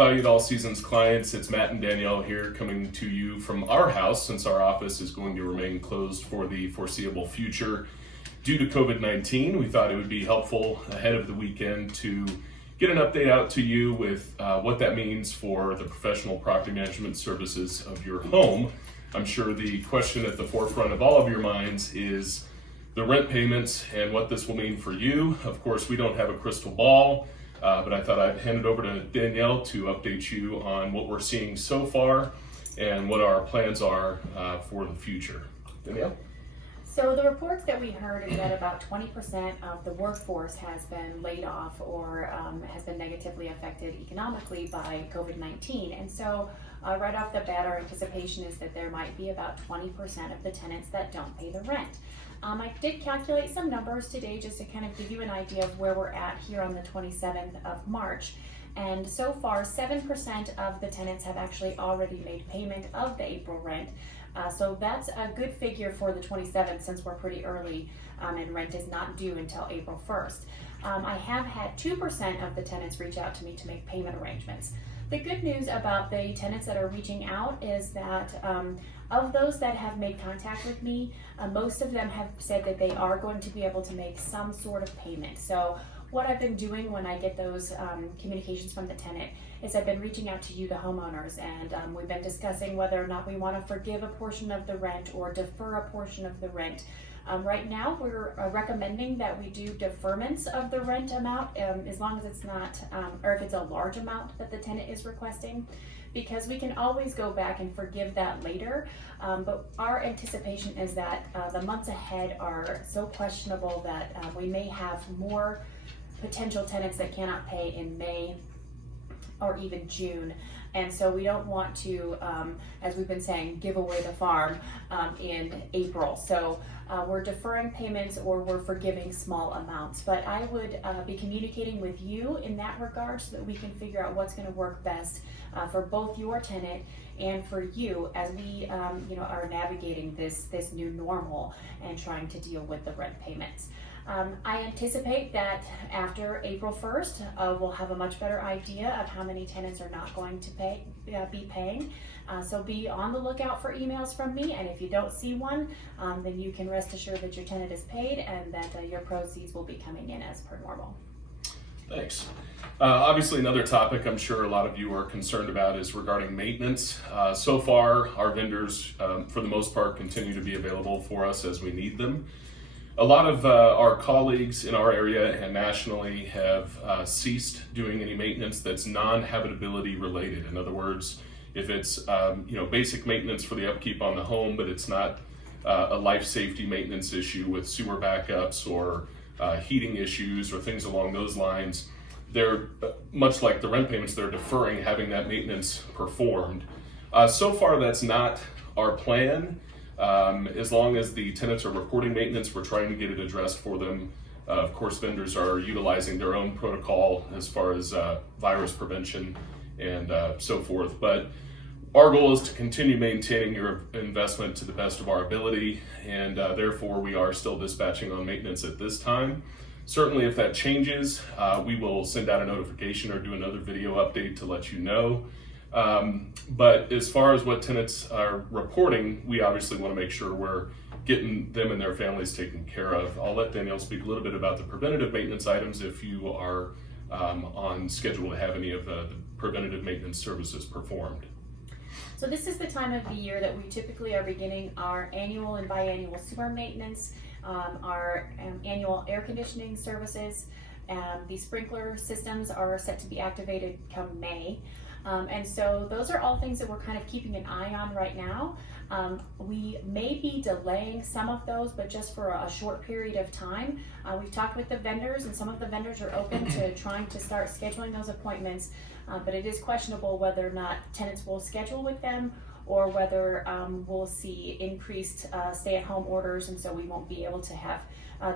valued All Seasons clients. It's Matt and Danielle here coming to you from our house since our office is going to remain closed for the foreseeable future due to COVID-19. We thought it would be helpful ahead of the weekend to get an update out to you with what that means for the professional property management services of your home. I'm sure the question at the forefront of all of your minds is the rent payments and what this will mean for you. Of course, we don't have a crystal ball. But I thought I'd hand it over to Danielle to update you on what we're seeing so far and what our plans are for the future. Danielle? So the reports that we heard is that about 20% of the workforce has been laid off or has been negatively affected economically by COVID-19. And so right off the bat, our anticipation is that there might be about 20% of the tenants that don't pay the rent. I did calculate some numbers today just to kind of give you an idea of where we're at here on the 27th of March. And so far, 7% of the tenants have actually already made payment of the April rent. So that's a good figure for the 27th since we're pretty early and rent is not due until April 1st. I have had 2% of the tenants reach out to me to make payment arrangements. The good news about the tenants that are reaching out is that of those that have made contact with me, most of them have said that they are going to be able to make some sort of payment. So what I've been doing when I get those communications from the tenant is I've been reaching out to you, the homeowners, and we've been discussing whether or not we want to forgive a portion of the rent or defer a portion of the rent. Right now, we're recommending that we do deferments of the rent amount as long as it's not, or if it's a large amount that the tenant is requesting, because we can always go back and forgive that later. But our anticipation is that the months ahead are so questionable that we may have more potential tenants that cannot pay in May or even June. And so we don't want to, as we've been saying, give away the farm in April. So we're deferring payments or we're forgiving small amounts. But I would be communicating with you in that regard so that we can figure out what's going to work best for both your tenant and for you as we are navigating this new normal and trying to deal with the rent payments. I anticipate that after April 1st, we'll have a much better idea of how many tenants are not going to be paying. So be on the lookout for emails from me, and if you don't see one, then you can rest assured that your tenant is paid and that your proceeds will be coming in as per normal. Thanks. Obviously, another topic I'm sure a lot of you are concerned about is regarding maintenance. So far, our vendors, for the most part, continue to be available for us as we need them. A lot of our colleagues in our area and nationally have ceased doing any maintenance that's non-habitability related. In other words, if it's basic maintenance for the upkeep on the home, but it's not a life safety maintenance issue with sewer backups or heating issues or things along those lines, they're much like the rent payments, they're deferring having that maintenance performed. So far, that's not our plan. As long as the tenants are reporting maintenance, we're trying to get it addressed for them. Of course, vendors are utilizing their own protocol as far as virus prevention and so forth. But our goal is to continue maintaining your investment to the best of our ability, and therefore we are still dispatching on maintenance at this time. Certainly, if that changes, we will send out a notification or do another video update to let you know. But as far as what tenants are reporting, we obviously want to make sure we're getting them and their families taken care of. I'll let Danielle speak a little bit about the preventative maintenance items if you are on schedule to have any of the preventative maintenance services performed. So this is the time of the year that we typically are beginning our annual and biannual sewer maintenance, our annual air conditioning services. The sprinkler systems are set to be activated come May. And so those are all things that we're kind of keeping an eye on right now. We may be delaying some of those, but just for a short period of time. We've talked with the vendors, and some of the vendors are open to trying to start scheduling those appointments, but it is questionable whether or not tenants will schedule with them or whether we'll see increased stay-at-home orders, and so we won't be able to have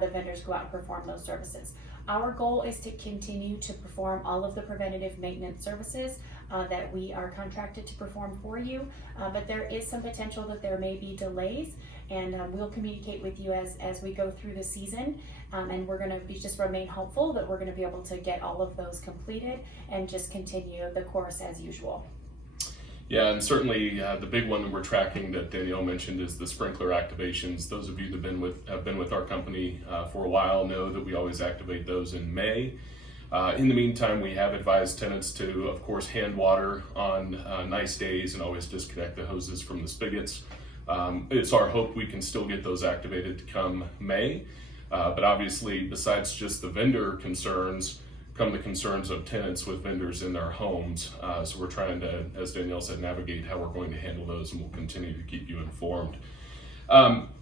the vendors go out and perform those services. Our goal is to continue to perform all of the preventative maintenance services that we are contracted to perform for you, but there is some potential that there may be delays, and we'll communicate with you as we go through the season. And we're going to just remain hopeful that we're going to be able to get all of those completed and just continue the course as usual. Yeah, and certainly the big one that we're tracking that Danielle mentioned is the sprinkler activations. Those of you that have been with our company for a while know that we always activate those in May. In the meantime, we have advised tenants to, of course, hand water on nice days and always disconnect the hoses from the spigots. It's our hope we can still get those activated to come May. But obviously, besides just the vendor concerns, come the concerns of tenants with vendors in their homes. So we're trying to, as Danielle said, navigate how we're going to handle those, and we'll continue to keep you informed.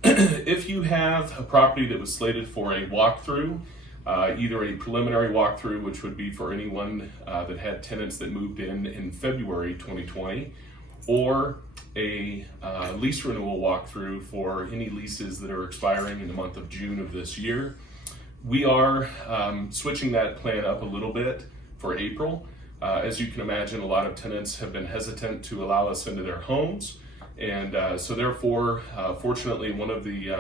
If you have a property that was slated for a walkthrough, either a preliminary walkthrough, which would be for anyone that had tenants that moved in February 2020, or a lease renewal walkthrough for any leases that are expiring in the month of June of this year, we are switching that plan up a little bit for April. As you can imagine, a lot of tenants have been hesitant to allow us into their homes. And so therefore, fortunately, one of the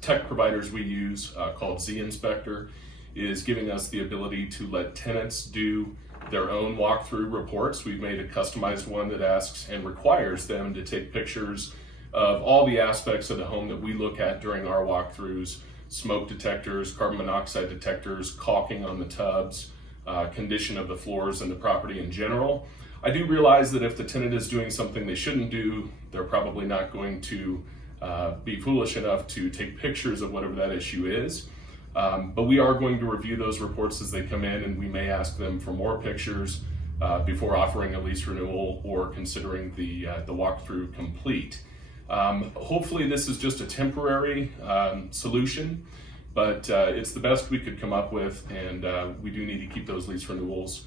tech providers we use called Z Inspector is giving us the ability to let tenants do their own walkthrough reports. We've made a customized one that asks and requires them to take pictures of all the aspects of the home that we look at during our walkthroughs: smoke detectors, carbon monoxide detectors, caulking on the tubs, condition of the floors and the property in general. I do realize that if the tenant is doing something they shouldn't do, they're probably not going to be foolish enough to take pictures of whatever that issue is. But we are going to review those reports as they come in, and we may ask them for more pictures before offering a lease renewal or considering the walkthrough complete. Hopefully this is just a temporary solution, but it's the best we could come up with, and we do need to keep those lease renewals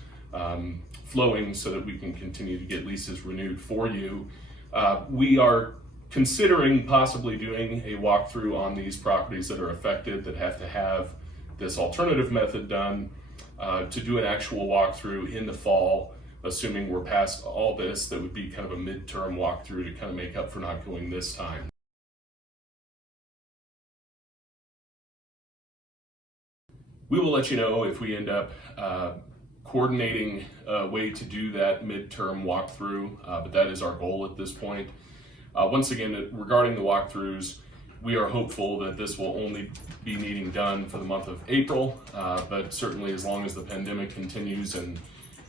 flowing so that we can continue to get leases renewed for you. We are considering possibly doing a walkthrough on these properties that are affected, that have to have this alternative method done, to do an actual walkthrough in the fall. Assuming we're past all this, that would be kind of a midterm walkthrough to kind of make up for not going this time. We will let you know if we end up coordinating a way to do that midterm walkthrough, but that is our goal at this point. Once again, regarding the walkthroughs, we are hopeful that this will only be needing done for the month of April, but certainly as long as the pandemic continues and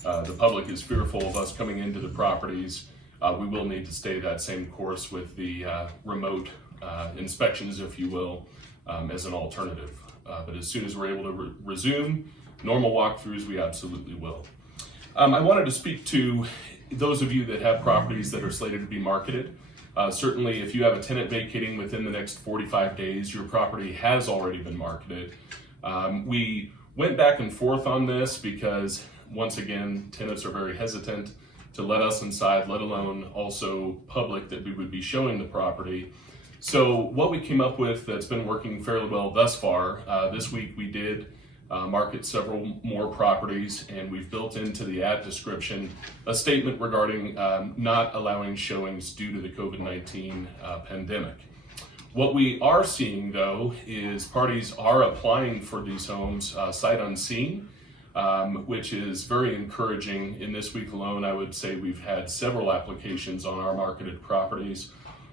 the public is fearful of us coming into the properties, we will need to stay that same course with the remote inspections, if you will, as an alternative. But as soon as we're able to resume normal walkthroughs, we absolutely will. I wanted to speak to those of you that have properties that are slated to be marketed. Certainly, if you have a tenant vacating within the next 45 days, your property has already been marketed. We went back and forth on this because, once again, tenants are very hesitant to let us inside, let alone also public that we would be showing the property. So what we came up with that's been working fairly well thus far, this week we did market several more properties, and we've built into the ad description a statement regarding not allowing showings due to the COVID-19 pandemic. What we are seeing, though, is parties are applying for these homes sight unseen, which is very encouraging. In this week alone, I would say we've had several applications on our marketed properties.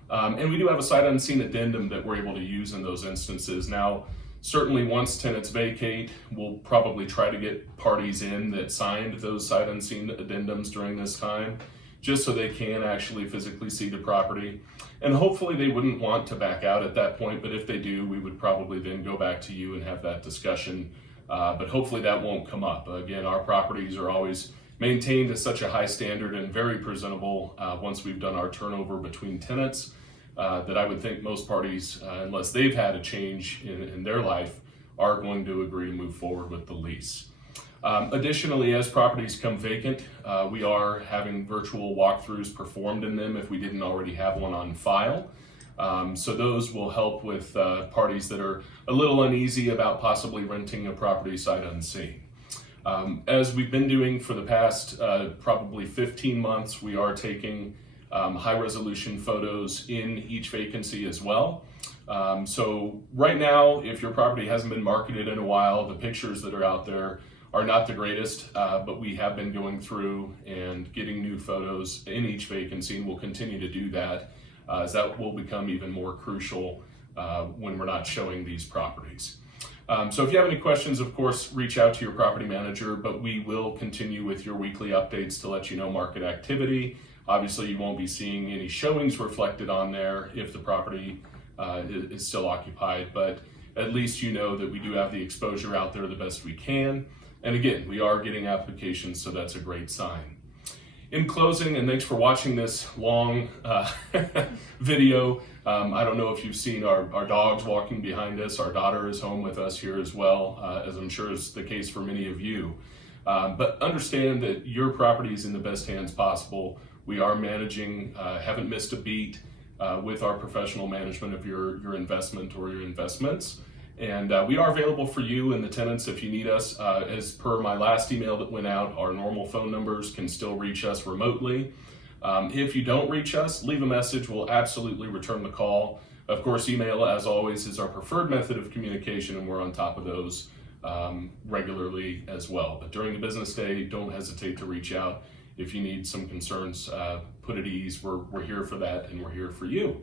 And we do have a sight unseen addendum that we're able to use in those instances. Now, certainly once tenants vacate, we'll probably try to get parties in that signed those sight unseen addendums during this time, just so they can actually physically see the property. And hopefully they wouldn't want to back out at that point, but if they do, we would probably then go back to you and have that discussion. But hopefully that won't come up. Again, our properties are always maintained to such a high standard and very presentable once we've done our turnover between tenants, that I would think most parties, unless they've had a change in their life, are going to agree to move forward with the lease. Additionally, as properties come vacant, we are having virtual walkthroughs performed in them if we didn't already have one on file. So those will help with parties that are a little uneasy about possibly renting a property sight unseen. As we've been doing for the past probably 15 months, we are taking high resolution photos in each vacancy as well. So right now, if your property hasn't been marketed in a while, the pictures that are out there are not the greatest, but we have been going through and getting new photos in each vacancy, and we'll continue to do that, as that will become even more crucial when we're not showing these properties. So if you have any questions, of course, reach out to your property manager, but we will continue with your weekly updates to let you know market activity. Obviously, you won't be seeing any showings reflected on there if the property is still occupied, but at least you know that we do have the exposure out there the best we can. And again, we are getting applications, so that's a great sign. In closing, and thanks for watching this long video. I don't know if you've seen our dogs walking behind us. Our daughter is home with us here as well, as I'm sure is the case for many of you. But understand that your property is in the best hands possible. We are managing, haven't missed a beat with our professional management of your investment or your investments. And we are available for you and the tenants if you need us. As per my last email that went out, our normal phone numbers can still reach us remotely. If you don't reach us, leave a message. We'll absolutely return the call. Of course, email, as always, is our preferred method of communication, and we're on top of those regularly as well. But during the business day, don't hesitate to reach out. If you need some concerns put at ease, we're here for that, and we're here for you.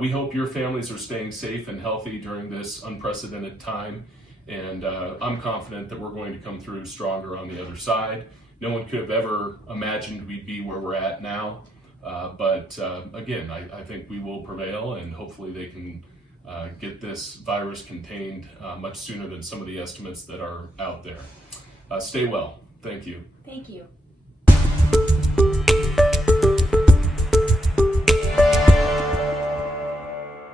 We hope your families are staying safe and healthy during this unprecedented time, and I'm confident that we're going to come through stronger on the other side. No one could have ever imagined we'd be where we're at now, but again, I think we will prevail, and hopefully they can get this virus contained much sooner than some of the estimates that are out there. Stay well. Thank you. Thank you.